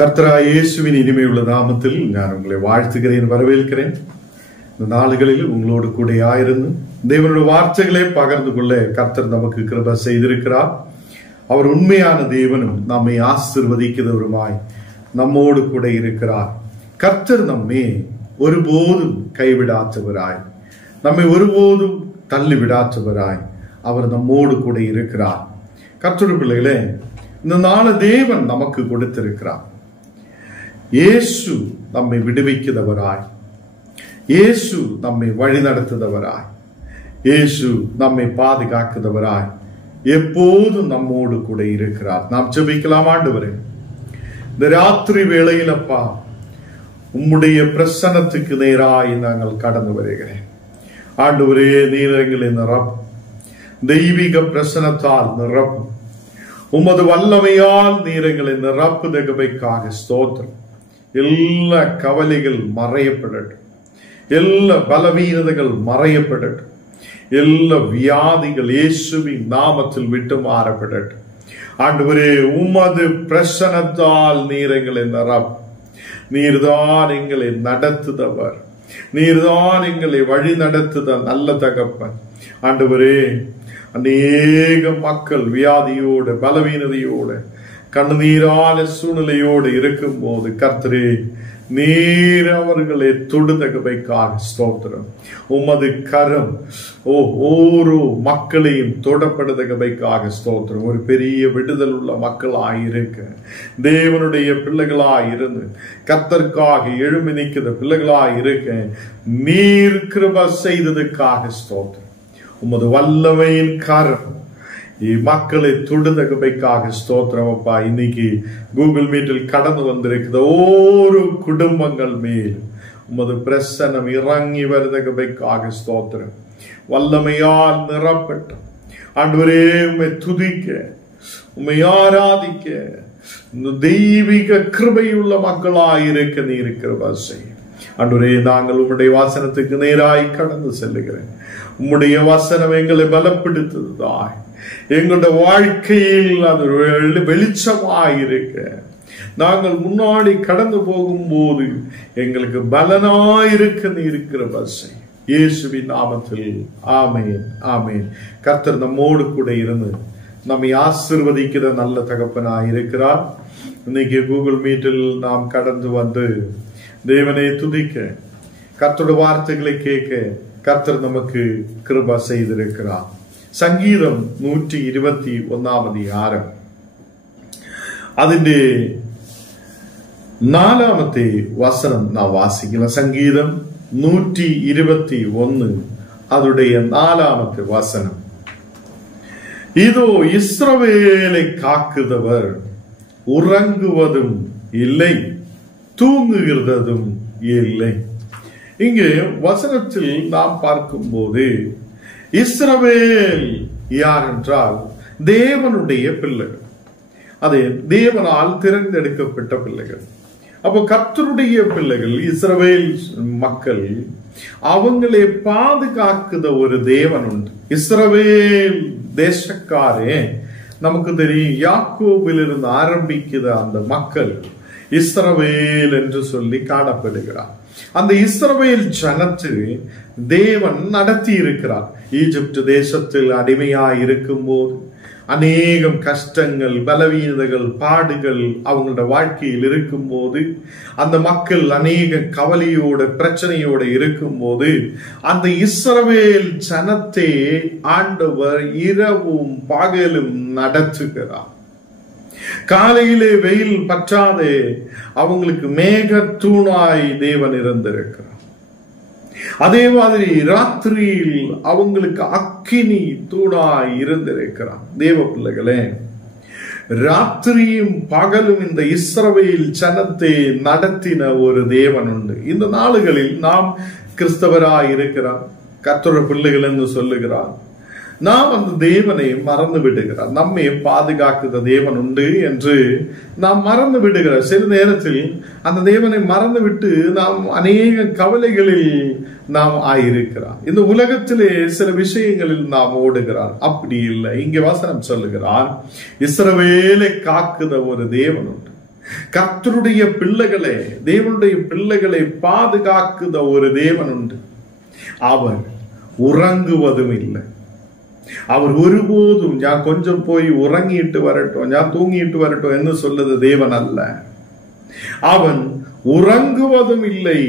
கர்த்தராகிய இயேசுவின் இனிமையுள்ள நாமத்தில் நான் உங்களை வாழ்த்துகிறேன், வரவேற்கிறேன். இந்த நாளுகளில் உங்களோடு கூட ஆயிருந்து தேவனுடைய வார்த்தைகளை பகிர்ந்து கொள்ள கர்த்தர் நமக்கு கிருபை செய்திருக்கிறார். அவர் உண்மையான தேவனும் நம்மை ஆசீர்வதிக்கிறவருமாய் நம்மோடு கூட இருக்கிறார். கர்த்தர் நம்மை ஒருபோதும் கைவிடாதவராய், நம்மை ஒருபோதும் தள்ளிவிடாதவராய் அவர் நம்மோடு கூட இருக்கிறார். கர்த்தருடைய பிள்ளைகளே, இந்த நாளை தேவன் நமக்கு கொடுத்திருக்கிறார். இயேசு நம்மை விடுவிக்கிறவராய், இயேசு நம்மை வழி நடத்துகிறவராய், இயேசு நம்மை பாதுகாக்கிறவராய் எப்போதும் நம்மோடு கூட இருக்கிறார். நாம் ஜெபிக்கலாம். ஆண்டவரே, இந்த ராத்திரி வேளையில் அப்பா உம்முடைய பிரசன்னத்துக்கு நேராய் நாங்கள் கடந்து வருகிறேன். ஆண்டவரே, நீர் எங்களை நிரப்பும், தெய்வீக பிரசன்னத்தால் நிரப்பும், உமது வல்லமையால் நீர் எங்களை நிரப்புதகமைக்காக ஸ்தோத்திரம். எல்லா கவலைகள் மறையப்படட்டும், எல்லா பலவீனதைகள் மறையப்படட்டும், எல்லா வியாதிகள் இயேசுவின் நாமத்தில் விட்டு மாறப்படட்டும். ஆண்டவரே, உமது பிரசன்னத்தால் நீர் எங்களை நிரப்பும். நீர்தான் எங்களை நடத்துதவர், நீர்தான் எங்களை வழி நடத்துத நல்ல தகப்பன். ஆண்டவரே, அநேக மக்கள் வியாதியோடு பலவீனதையோடு கண்ணீரான சூழ்நிலையோடு இருக்கும் போது கர்த்தரே, நீர் அவர்களை தொடுதகவைக்காக ஸ்தோத்திரம். உமது கரம் ஒவ்வொரு மக்களையும் தொடப்படுதகவைக்காக ஸ்தோத்திரம். ஒரு பெரிய விடுதல் உள்ள மக்களாயிருக்க, தேவனுடைய பிள்ளைகளாயிருந்து கர்த்தருக்காக எழும்பி நிற்கிற பிள்ளைகளாயிருக்க நீர் கிருபை செய்ததுக்காக ஸ்தோத்திரம். உமது வல்லமையின் கரம் மக்களை தொடுதகமைக்காக ஸ்தோத்திரம் அப்பா. இன்னைக்கு கூகுள் மீட்டில் கடந்து வந்திருக்கிற ஒவ்வொரு குடும்பங்கள் மேல் உமது பிரசன்னம் இறங்கி வருதகமைக்காக ஸ்தோத்திரம். வல்லமையால் நிரப்பட்டும். ஆண்டவரே, உம்மை துதிக்க, உம்மை ஆராதிக்க இந்த தெய்வீக கிருபையுள்ள மக்களாயிருக்க நீர் கிருபை செய்யும். ஆண்டவரே, நாங்கள் உம்முடைய வாசனத்துக்கு நேராய் கடந்து செல்லுகிறேன். உம்முடைய வசனம் எங்களை பலப்படுத்துவதாய், எங்களுடைய வாழ்க்கையில் அது வெளிச்சமாயிருக்க, நாங்கள் முன்னாடி கடந்து போகும்போது எங்களுக்கு பலனாயிருக்க இருக்கிற பஸ்ஸை இயேசுவின் நாமத்தில் ஆமேன், ஆமேன். கர்த்தர் நம்மோடு கூட இருந்து நம்மை ஆசீர்வதிக்கிற நல்ல தகப்பனாய் இருக்கிறார். இன்னைக்கு கூகுள் மீட்டில் நாம் கடந்து வந்து தேவனை துதிக்க, கர்த்தருடைய வார்த்தைகளை கேட்க கர்த்தர் நமக்கு கிருபை செய்திருக்கிறார். சங்கீதம் 121 அதிகாரம் അതിന്റെ 4 വചനം നാം വാസിക്കണം. സംഗീതം 121 അതുடைய 4 വചനം. இதோ இஸ்ரவேலை காக்குதவர் உறங்குவதும் இல்லை, தூங்குகிறதும் இல்லை. இங்கே வசனத்தில் நாம் பார்க்கும் போது இஸ்ரவேல் யார் என்றால் தேவனுடைய பிள்ளைகள், அதே தேவனால் தேர்ந்தெடுக்கப்பட்ட பிள்ளைகள். அப்போ கர்த்தருடைய பிள்ளைகள் இஸ்ரவேல் மக்கள், அவங்களை பாதுகாக்குத ஒரு தேவன் உண்டு. இஸ்ரவேல் தேசக்காரே நமக்கு தெரியும், யாக்கோபிலிருந்து ஆரம்பிக்கிற அந்த மக்கள் இஸ்ரவேல் என்று சொல்லி காணப்படுகிறார். அந்த இஸ்ரவேல் ஜனத்தை தேவன் நடத்தி இருக்கிறார். ஈஜிப்ட் தேசத்தில் அடிமையாய் இருக்கும் போது அநேகம் கஷ்டங்கள், பலவீனங்கள், பாடுகள் அவங்களோட வாழ்க்கையில் இருக்கும் போது, அந்த மக்கள் அநேக கவலையோட பிரச்சனையோட இருக்கும் போது அந்த இஸ்ரவேல் ஜனத்தை ஆண்டவர் இரவும் பகலும் நடத்துகிறார். காலையிலே வெயில் பற்றாதே அவங்களுக்கு மேக தூணாய் தேவன் இருந்திருக்கிறார். அதே மாதிரி ராத்திரியில் அவங்களுக்கு அக்கினி தூணாய் இருந்திருக்கிறார். தேவ பிள்ளைகளே, ராத்திரியும் பகலும் இந்த இஸ்ரவேல் ஜனத்தை நடத்தின ஒரு தேவன் உண்டு. இந்த நாளுகளில் நாம் கிறிஸ்தவராய் இருக்கிறார், கர்த்தருடைய பிள்ளைகள் என்று சொல்லுகிறார். நாம் அந்த தேவனை மறந்து விடுகிறார். நம்மை பாதுகாக்குத தேவன் உண்டு என்று நாம் மறந்து விடுகிறார். சில நேரத்தில் அந்த தேவனை மறந்து விட்டு நாம் அநேக கவலைகளில் நாம் ஆயிருக்கிறார். இந்த உலகத்திலே சில விஷயங்களில் நாம் ஓடுகிறார். அப்படி இல்லை. இங்கே வசனம் சொல்லுகிறார், இஸ்ரவேலை காக்குத ஒரு தேவன் உண்டு. கர்த்தருடைய பிள்ளைகளை, தேவனுடைய பிள்ளைகளை பாதுகாக்குத ஒரு தேவன் உண்டு. அவர் உறங்குவதும் இல்லை. அவர் ஒருபோதும் நான் கொஞ்சம் போய் உறங்கிட்டு வரட்டும், நான் தூங்கிட்டு வரட்டும் என்று சொல்லுது தேவன் அல்ல. அவன் உறங்குவதும் இல்லை,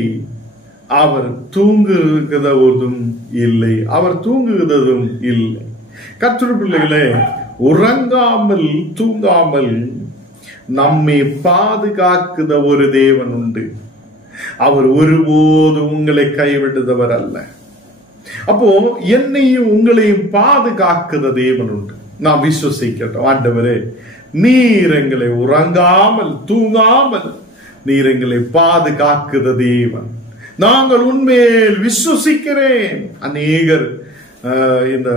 அவர் தூங்குகிறதும் இல்லை, அவர் தூங்குகிறதும் இல்லை. கர்த்தருடைய பிள்ளைகளே, உறங்காமல் தூங்காமல் நம்மை பாதுகாக்குத ஒரு தேவன் உண்டு. அவர் ஒருபோதும் உங்களை கைவிடுதவர் அல்ல. அப்போ என்னையும் உங்களையும் பாதுகாக்குத தேவன் உண்டு. நாம் விசுவசிக்கட்டும். ஆண்டவரே, நீர் எங்களை உறங்காமல் தூங்காமல் நீர் எங்களை பாதுகாக்குத தேவன். நாங்கள் உண்மையில் விசுவசிக்கிறேன். அநேகர் இந்த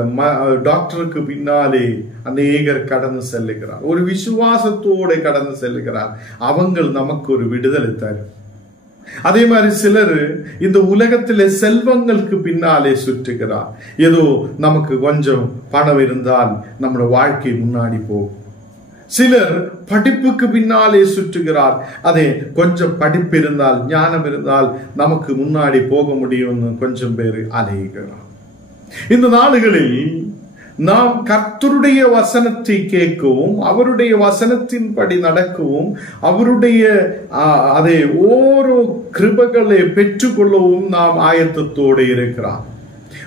டாக்டருக்கு பின்னாலே அநேகர் கடந்து செல்லுகிறார். ஒரு விசுவாசத்தோட கடந்து செல்லுகிறார். அவங்கள் நமக்கு ஒரு விடுதலை தரும். அதே மாதிரி சிலர் இந்த உலகத்திலே செல்வங்களுக்கு பின்னாலே சுற்றுகிறார். ஏதோ நமக்கு கொஞ்சம் பணம் இருந்தால் நம்மளோட வாழ்க்கை முன்னாடி போகும். சிலர் படிப்புக்கு பின்னாலே சுற்றுகிறார். அதே கொஞ்சம் படிப்பு இருந்தால், ஞானம் இருந்தால் நமக்கு முன்னாடி போக முடியும்னு கொஞ்சம் பேர் அலைகிறார். இந்த நாடுகளில் நாம் கர்த்தருடைய வசனத்தை கேட்கவும், அவருடைய வசனத்தின்படி நடக்கவும், அவருடைய அதை ஓரோ கிருபைகளை பெற்றுக்கொள்ளவும் நாம் ஆயத்தத்தோடு இருக்கிறார்.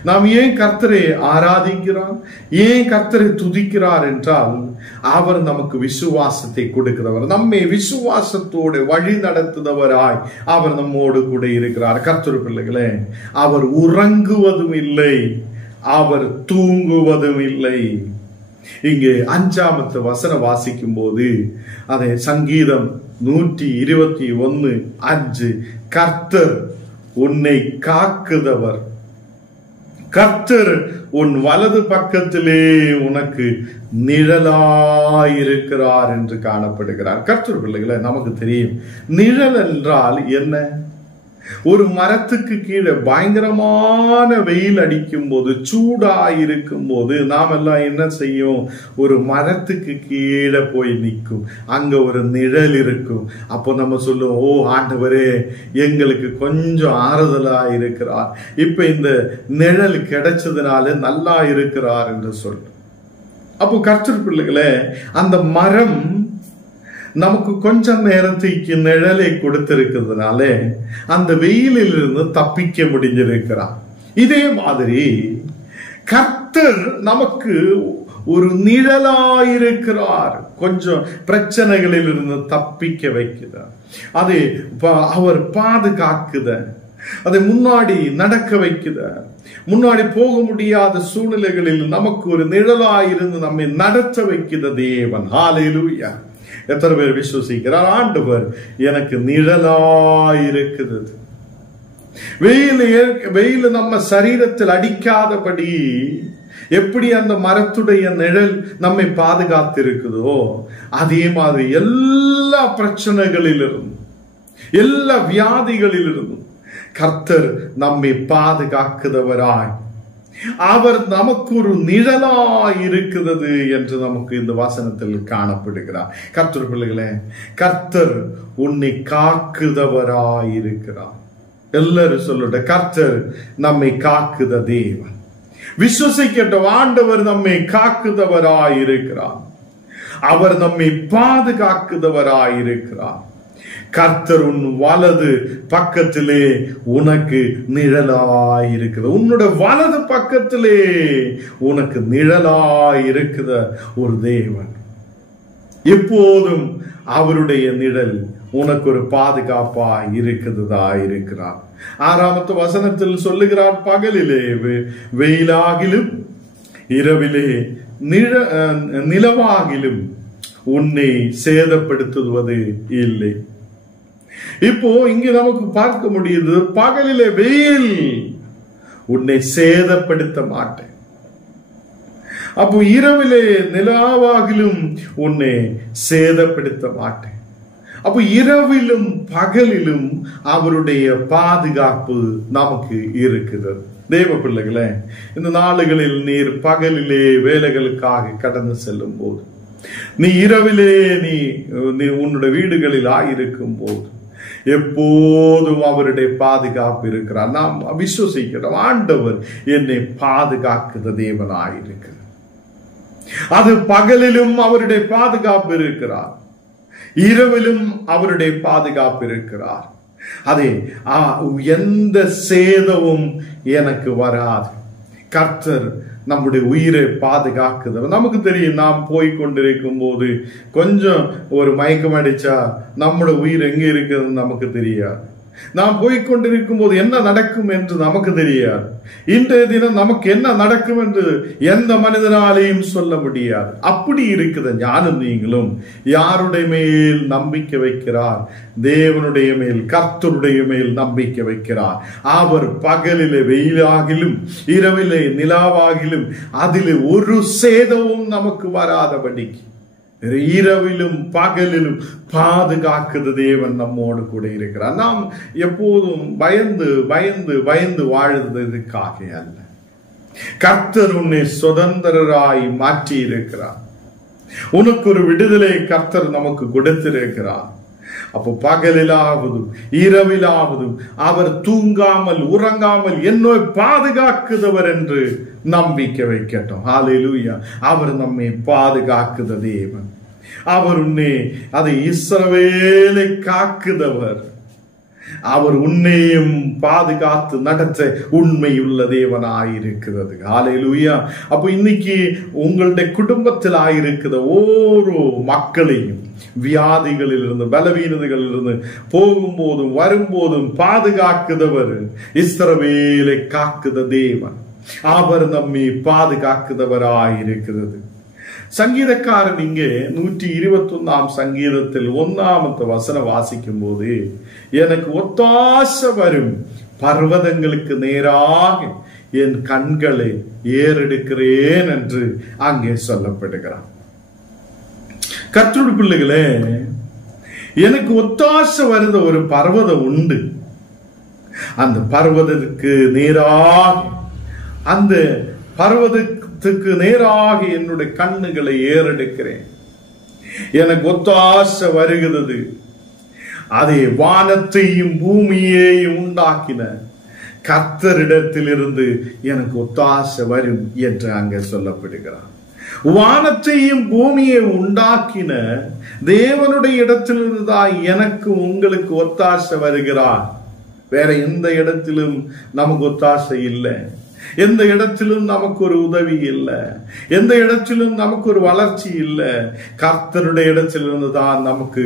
நாம் ஏன் கர்த்தரை ஆராதிக்கிறார், ஏன் கர்த்தரை துதிக்கிறார் என்றால், அவர் நமக்கு விசுவாசத்தை கொடுக்கிறவர், நம்மை விசுவாசத்தோடு வழி நடத்துபவராய் அவர் நம்மோடு கூட இருக்கிறார். கர்த்தர் பிள்ளைகளே, அவர் உறங்குவதும் இல்லை, அவர் தூங்குவதும் இல்லை. இங்கே 5ஆம் வசனம் வாசிக்கும் போது அதை சங்கீதம் 121:5, கர்த்தர் உன்னை காக்குதவர், கர்த்தர் உன் வலது பக்கத்திலே உனக்கு நிழலாயிருக்கிறார் என்று காணப்படுகிறார். கர்த்தர் பிள்ளைகளை, நமக்கு தெரியும் நிழல் என்றால் என்ன. ஒரு மரத்துக்கு கீழே பயங்கரமான வெயில் அடிக்கும் போது, சூடாயிருக்கும் போது நாம் எல்லாம் என்ன செய்யும்? ஒரு மரத்துக்கு கீழே போய் நிற்கும். அங்க ஒரு நிழல் இருக்கும். அப்போ நம்ம சொல்லுவோம், ஓ ஆண்டவரே, எங்களுக்கு கொஞ்சம் ஆறுதலா இருக்கிறார், இப்ப இந்த நிழல் கிடைச்சதுனால நல்லா இருக்கிறார் என்று சொல்றோம். அப்போ கர்த்தர் பிள்ளைகளே, அந்த மரம் நமக்கு கொஞ்சம் நேரத்துக்கு நிழலை கொடுத்திருக்கிறதுனால அந்த வெயிலில் இருந்து தப்பிக்க முடிஞ்சிருக்கிறார். இதே மாதிரி கர்த்தர் நமக்கு ஒரு நிழலாயிருக்கிறார். கொஞ்சம் பிரச்சனைகளில் இருந்து தப்பிக்க வைக்கிறார். அதை அவர் பாதுகாக்குத, அதை முன்னாடி நடக்க வைக்குத, முன்னாடி போக முடியாத சூழ்நிலைகளில் நமக்கு ஒரு நிழலாயிருந்து நம்மை நடத்த வைக்கிற தேவன். ஹல்லேலூயா. எத்தனை பேர் விசுவசிக்கிறார்? ஆண்டவர் எனக்கு நிழலாயிருக்கிறது. வெயில் நம்ம சரீரத்தில் அடிக்காதபடி எப்படி அந்த மரத்துடைய நிழல் நம்மை பாதுகாத்து இருக்குதோ, அதே மாதிரி எல்லா பிரச்சனைகளிலிருந்தும், எல்லா வியாதிகளிலிருந்தும் கர்த்தர் நம்மை பாதுகாக்குதவராய் அவர் நமக்கு ஒரு நிழலாய் இருக்கிறது என்று நமக்கு இந்த வசனத்தில் காணப்படுகிறார். கர்த்தர் பிள்ளைகளே, கர்த்தர் உன்னை காக்குதவராய் இருக்கிறார். எல்லாரும் சொல்லுட, கர்த்தர் நம்மை காக்குத தேவன். விசுவசிக்கட்டும், ஆண்டவர் நம்மை காக்குதவராய் இருக்கிறார். அவர் நம்மை பாதுகாக்குதவராய் இருக்கிறார். கர்த்தர் உன் வலது பக்கத்திலே உனக்கு நிழலாயிருக்கிறது. உன்னோட வலது பக்கத்திலே உனக்கு நிழலாயிருக்கிற ஒரு தேவன். எப்போதும் அவருடைய நிழல் உனக்கு ஒரு பாதுகாப்பா இருக்கிறதா இருக்கிறார். 6ஆம் வசனத்தில் சொல்லுகிறார், பகலிலே வெயிலாகிலும் இரவிலே நிலவாகிலும் உன்னை சேதப்படுத்துவது இல்லை. இப்போ இங்க நமக்கு பார்க்க முடியுது, பகலிலே வெயில் உன்னை சேதப்படுத்த மாட்டேன். அப்போ இரவிலே நிலாவாகிலும் உன்னை சேதப்படுத்த மாட்டேன். அப்போ இரவிலும் பகலிலும் அவருடைய பாதுகாப்பு நமக்கு இருக்கிறது. தேவ பிள்ளைகளே, இந்த நாளுகளில் நீர் பகலிலே வேலைகளுக்காக கடந்து செல்லும் போது, நீ இரவிலே நீ உன்னுடைய வீடுகளில் ஆயிருக்கும் போது எப்போதும் அவருடைய பாதுகாப்பு இருக்கிறார். நாம் விசுவசிக்கிறோம், ஆண்டவர் என்னை பாதுகாக்கிற தேவனாயிருக்கிறார். அது பகலிலும் அவருடைய பாதுகாப்பு இருக்கிறார், இரவிலும் அவருடைய பாதுகாப்பு இருக்கிறார். அதே எந்த சேதமும் எனக்கு வராது. கர்த்தர் நம்முடைய உயிரை பாதுகாக்குது. நமக்கு தெரியும், நாம் போய் கொண்டிருக்கும் போது கொஞ்சம் ஒரு மயக்கம் அடிச்சா நம்முடைய உயிர் எங்க இருக்குதுன்னு நமக்கு தெரியாது. நாம் போய்கொண்டிருக்கும் போது என்ன நடக்கும் என்று நமக்கு தெரியாது. இன்றைய தினம் நமக்கு என்ன நடக்கும் என்று எந்த மனிதனாலையும் சொல்ல முடியாது. அப்படி இருக்கிற ஞானம் நீங்களும் யாருடைய மேல் நம்பிக்கை வைக்கிறார்? தேவனுடைய மேல், கர்த்தருடைய மேல் நம்பிக்கை வைக்கிறார். அவர் பகலிலே வெயிலாகிலும் இரவிலே நிலாவாகிலும் அதிலே ஒரு சேதமும் நமக்கு வராதபடிக்கு இரவிலும் பகலிலும் பாதுகாக்குது தேவன் நம்மோடு கூட இருக்கிறார். நாம் எப்போதும் பயந்து பயந்து பயந்து வாழ்வதற்காக அல்ல. கர்த்தர் உன்னை சுதந்திரராய் மாற்றி இருக்கிறார். உனக்கு ஒரு விடுதலை கர்த்தர் நமக்கு கொடுத்திருக்கிறார். அப்போ பகலிலாவதும் இரவிலாவதும் அவர் தூங்காமல் உறங்காமல் என்னை பாதுகாக்குதவர் என்று நம்பிக்கை வைக்கட்டும். ஹல்லேலூயா. அவர் நம்மை பாதுகாக்குத தேவன். அவர் உன்னை அதை இஸ்ரவேலை காக்குதவர். அவர் உன்னையும் பாதுகாத்து நடத்த உண்மையுள்ள தேவனாயிருக்கிறது. ஹல்லேலூயா. அப்ப இன்னைக்கு உங்களுடைய குடும்பத்தில் ஆயிருக்கிற ஓரோ மக்களையும் வியாதிகளில் இருந்து, பலவீனங்களில் இருந்து போகும்போதும் வரும்போதும் பாதுகாக்குதவர் இஸ்ரவேலை காக்குத தேவன். அவர் நம்மை பாதுகாக்குதவராயிருக்கிறது. சங்கீதக்காரன் இங்கே 121 சங்கீதத்தில் 1 வசனம் வாசிக்கும் போது, எனக்கு ஒத்தாசை வரும் பர்வதங்களுக்கு நேராக என் கண்களை ஏறெடுக்கிறேன் என்று அங்கே சொல்லப்படுகிறான். கர்த்தருடைய பிள்ளைகளே, எனக்கு ஒத்தாசை வருத ஒரு பர்வதம் உண்டு. அந்த பர்வதத்துக்கு நேராக, அந்த பர்வதத்துக்கு நேராக என்னுடைய கண்ணுகளை ஏறெடுக்கிறேன். எனக்கு ஒத்தாசை வருகிறது. அதே வானத்தையும் பூமியையும் உண்டாக்கின கர்த்தரிடத்திலிருந்து எனக்கு ஒத்தாசை வரும் என்று அங்கே சொல்லப்படுகிறார். வானத்தையும் பூமியை உண்டாக்கின தேவனுடைய இடத்திலிருந்து தான் எனக்கு உங்களுக்கு ஒத்தாசை வருகிறார். வேற எந்த இடத்திலும் நமக்கு ஒத்தாசை இல்லை. எந்த இடத்திலும் நமக்கு ஒரு உதவி இல்லை. எந்த இடத்திலும் நமக்கு ஒரு வளர்ச்சி இல்லை. கர்த்தருடைய இடத்திலிருந்து தான் நமக்கு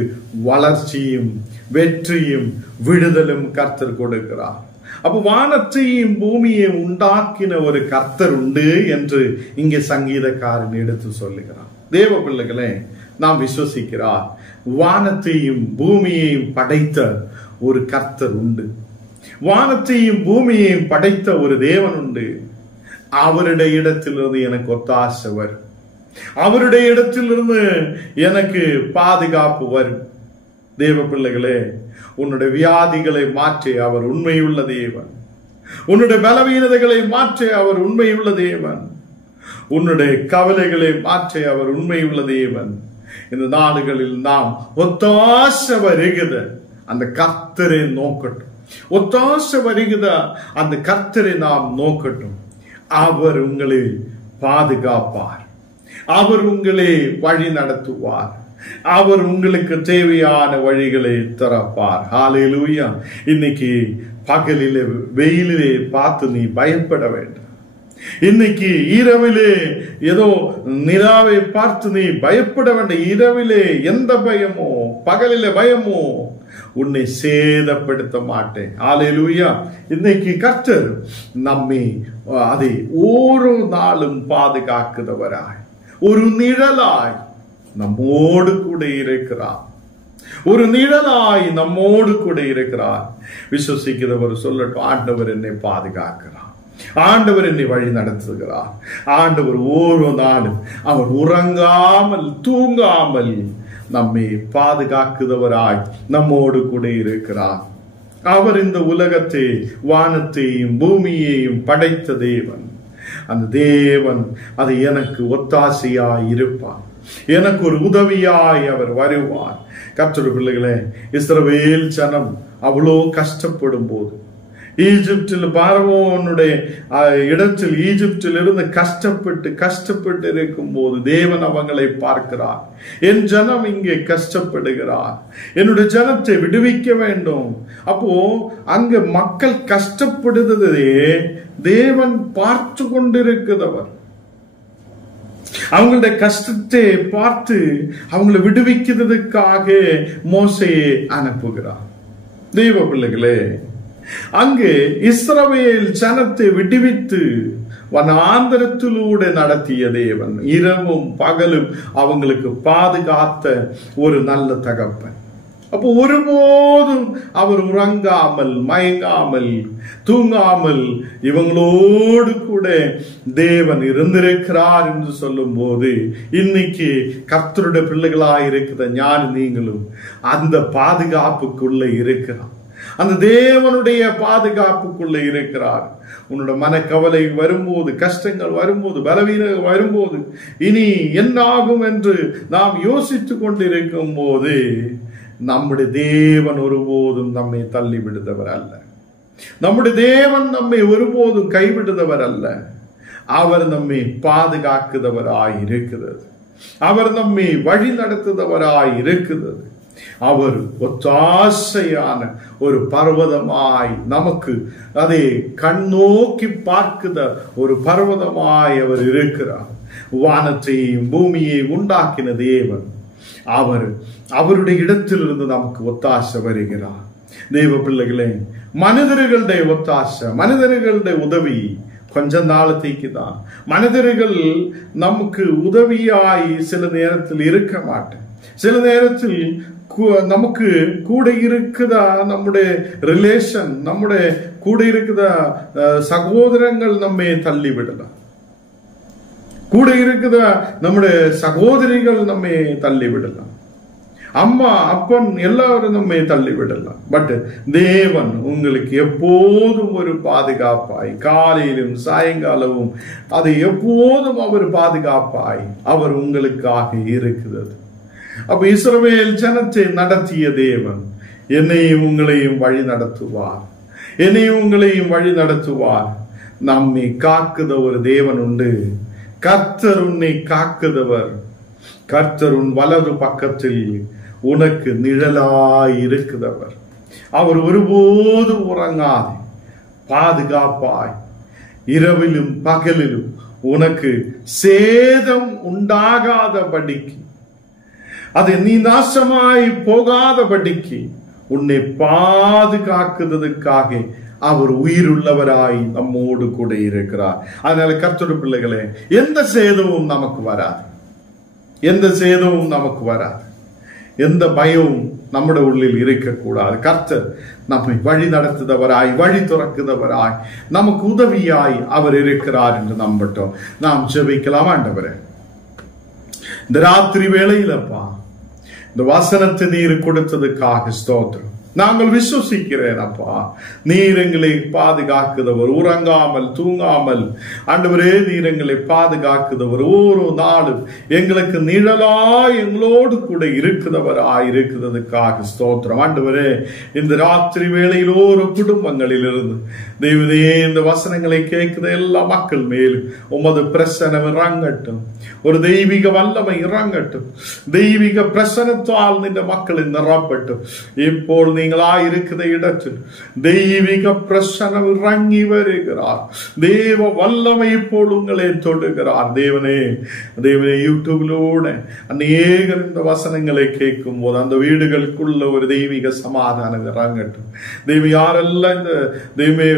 வளர்ச்சியும் வெற்றியும் விடுதலும் கர்த்தர் கொடுக்கிறார். அப்ப வானத்தையும் பூமியை உண்டாக்கின ஒரு கர்த்தர் உண்டு என்று இங்கே சங்கீதக்காரன் எடுத்து சொல்லுகிறார். தேவ பிள்ளைகளே, நாம் விசுவசிக்கிறார், வானத்தையும் பூமியையும் படைத்த ஒரு கர்த்தர் உண்டு. வானத்தையும் பூமியையும் படைத்த ஒரு தேவன் உண்டு. அவருடைய இடத்திலிருந்து எனக்கு ஒத்தாசை வரும். அவருடைய இடத்திலிருந்து எனக்கு பாதுகாப்பு வரும். தேவ பிள்ளைகளே, உன்னுடைய வியாதிகளை மாற்றி அவர் உண்மையுள்ள தேவன். உன்னுடைய பலவீனதைகளை மாற்றி அவர் உண்மையுள்ள தேவன். உன்னுடைய கவலைகளை மாற்றி அவர் உண்மையுள்ள தேவன். இந்த நாடுகளில் நாம் ஒத்தாசை வருகிற அந்த கர்த்தரை நோக்கட்டும். ஒத்தாசை வருகிற அந்த கர்த்தரை நாம் நோக்கட்டும். அவர் உங்களை பாதுகாப்பார். அவர் உங்களை வழி நடத்துவார். அவர் உங்களுக்கு தேவையான வழிகளை திறப்பார். ஹல்லேலூயா. இன்னைக்கு பகலிலே வெயிலிலே பார்த்து நீ பயப்பட வேண்டாம். இன்னைக்கு இரவிலே ஏதோ நிலாவை பார்த்து நீ பயப்பட வேண்டாம். இரவிலே எந்த பயமோ பகலிலே பயமோ உன்னை சேதப்படுத்த மாட்டேன். ஹல்லேலூயா. இன்னைக்கு கர்த்தர் நம்மை அதை ஒரு நாளும் பாதுகாக்குதவராய், ஒரு நிழலாய் நம்மோடு கூட இருக்கிறார். ஒரு நிழலாய் நம்மோடு கூட இருக்கிறார். விசுவசிக்கிறவர் சொல்லட்டும், ஆண்டவர் என்னை பாதுகாக்கிறார். ஆண்டவர் என்னை வழி நடத்துகிறார். ஆண்டவர் ஒரு நாளும் அவர் உறங்காமல் தூங்காமல் நம்மை பாதுகாக்குதவராய் நம்மோடு கூட இருக்கிறார். அவர் இந்த உலகத்தை, வானத்தையும் பூமியையும் படைத்த தேவன். அந்த தேவன் அது எனக்கு ஒத்தாசையாய் இருப்பார். எனக்கு ஒரு உதவியாய் அவர் வருவார். கர்த்தருடைய பிள்ளைகளே, இஸ்ரவேல் ஜனம் அவ்வளோ கஷ்டப்படும் போது, ஈஜிப்தில் பார்வோனுடைய இடத்தில் ஈஜிப்தில் இருந்து கஷ்டப்பட்டு இருக்கும் போது தேவன் அவங்களை பார்க்கிறார். என் ஜனம் இங்கே கஷ்டப்படுகிறார், என்னுடைய ஜனத்தை விடுவிக்க வேண்டும். அப்போ அங்க மக்கள் கஷ்டப்படுவதே தேவன் பார்த்து கொண்டிருக்கிறவர். அவங்களுடைய கஷ்டத்தை பார்த்து அவங்களை விடுவிக்கிறதுக்காக மோசேயை அனுப்புகிறார். தெய்வ பிள்ளைகளே, அங்கு இஸ்ரவேல் ஜனத்தை விடுவித்து வனாந்தரத்திலூടെ நடத்திய தேவன் இரவும் பகலும் அவங்களுக்கு பாதுகாத்த ஒரு நல்ல தகப்பன். அப்போ ஒருபோதும் அவர் உறங்காமல் மயங்காமல் தூங்காமல் இவங்களோடு கூட தேவன் இருந்திருக்கிறார் என்று சொல்லும் போது, இன்னைக்கு கர்த்தருடைய பிள்ளைகளாய் இருக்கிற ஞான நீங்களும் அந்த பாதுகாப்புக்குள்ள இருக்கிறார், அந்த தேவனுடைய பாதுகாப்புக்குள்ள இருக்கிறார். உன்னோட மனக்கவலை வரும்போது, கஷ்டங்கள் வரும்போது, பலவீனங்கள் வரும்போது, இனி என்ன ஆகும் என்று நாம் யோசித்துக் கொண்டிருக்கும் போது, நம்முடைய தேவன் ஒருபோதும் நம்மை தள்ளிவிடுதவர் அல்ல. நம்முடைய தேவன் நம்மை ஒருபோதும் கைவிடுதவர் அல்ல. அவர் நம்மை பாதுகாக்குதவராய் இருக்கிறது. அவர் நம்மை வழி நடத்துதவராய் இருக்கிறது. அவர் ஒத்தாசையான ஒரு பர்வதமாய் நமக்கு அதை கண்ணோக்கி பார்க்குத ஒரு பர்வதமாய் அவர் இருக்கிறார். வானத்தையும் பூமியை உண்டாக்கின தேவன் அவருடைய இடத்திலிருந்து நமக்கு ஒத்தாசை வருகிறார். தெய்வ பிள்ளைகளே, மனிதர்களுடைய ஒத்தாசை, மனிதர்களுடைய உதவி கொஞ்ச நாளத்தைக்கு தான். மனிதர்கள் நமக்கு உதவியாய் சில நேரத்தில் இருக்க மாட்டேன். சில நேரத்தில் நமக்கு கூட இருக்குதா நம்முடைய ரிலேஷன், நம்முடைய கூட இருக்குதா சகோதரங்கள் நம்மை தள்ளி விடலாம். கூட இருக்குத நம்முடைய சகோதரிகள் நம்மை தள்ளி விடலாம். அம்மா அப்பன் எல்லாரும் நம்மை தள்ளி விடலாம். பட் தேவன் உங்களுக்கு எப்போதும் ஒரு பாதுகாப்பாய், காலையிலும் சாயங்காலமும் அதை எப்போதும் அவர் பாதுகாப்பாய் அவர் உங்களுக்காக இருக்கிறது. அப்ப இஸ்ரவேல் ஜனத்தை நடத்திய தேவன் என்னையும் உங்களையும் வழி நடத்துவார். என்னையும் உங்களையும் வழி நடத்துவார். நம்மை காக்குத ஒரு தேவன் உண்டு. கர்த்தர் உன்னை காக்குதவர். கர்த்தர் உன் வலது பக்கத்தில் உனக்கு நிழலாய் இருக்கிறவர். அவர் ஒருபோதும் உறங்காது, பாதுகாப்பாய் இரவிலும் பகலிலும் உனக்கு சேதம் உண்டாகாதபடிக்கு, அது நீ நாசமாய் போகாதபடிக்கு உன்னை பாதுகாக்குறதுக்காக அவர் உயிருள்ளவராய் நம்மோடு கூட இருக்கிறார். அதனால கர்த்தருடைய பிள்ளைகளே, எந்த சேதமும் நமக்கு வராது, எந்த சேதமும் நமக்கு வராது, எந்த பயமும் நம்முடைய உள்ளில் இருக்கக்கூடாது. கர்த்தர் நம்மை வழி நடத்துதவராய், வழி துறக்குதவராய், நமக்கு உதவியாய் அவர் இருக்கிறார் என்று நம்பட்டோம். நாம் ஜெபிக்கலாம். ஆண்டவரே, இந்த ராத்திரி வேளையிலப்பா இந்த வசனத்தை நீர் கொடுத்ததுக்காக ஸ்தோத்திரம். நாங்கள் விசுவசிக்கிறேன் அப்பா, நீர் எங்களை பாதுகாக்குதவர், உறங்காமல் தூங்காமல் ஆண்டவரே நீர் எங்களை பாதுகாக்குதவர், ஒரு நாளும் எங்களுக்கு நிழலாய் எங்களோடு கூட இருக்கிறவராய் இருக்கிறதுக்காக ஸ்தோத்திரம். ஆண்டவரே, இந்த ராத்திரி வேளையில் ஒரு குடும்பங்களில் இருந்து தெய்வதே இந்த வசனங்களை கேட்கிற எல்லா மக்கள் மேலும் உமது பிரசனம் இறங்கட்டும், ஒரு தெய்வீக வல்லமை இறங்கட்டும், தெய்வீக பிரசனத்தால் இந்த மக்களை நிரப்பட்டும். இப்போ நீங்களாய் இருக்கிற இடத்தில் தெய்வீக பிரசனம் இறங்கி வருகிறார். தேவ வல்லமை போல் உங்களை தொடுகிறார். தேவனே, தேவனே, யூடியூபிலோட அநேகர் இந்த வசனங்களை கேட்கும் போது அந்த வீடுகளுக்குள்ள ஒரு தெய்வீக சமாதானம் இறங்கட்டும். தெய்வ யாரெல்லாம் இந்த தெய்வமே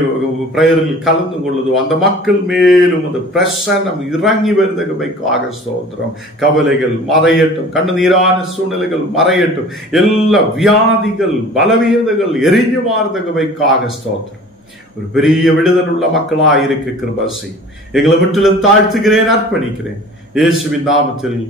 பிரேயரில் கலந்து கொள்ளுதோ அந்த மக்கள் மேலும் அந்த பிரசனம் இறங்கி வருவதற்காக ஸ்தோத்திரம். கவலைகள் மறையட்டும், கண்ணீரான சூழ்நிலைகள் மறையட்டும், எல்லா வியாதிகள் பலவீனங்கள் எரிஞ்சு மாறுவதற்காக ஸ்தோத்திரம். ஒரு பெரிய விடுதல் உள்ள மக்களாய் இருக்க கிருபை செய்யும். எங்களை முற்றிலும் தாழ்த்துகிறேன், அர்ப்பணிக்கிறேன் இயேசுவின் நாமத்தில்.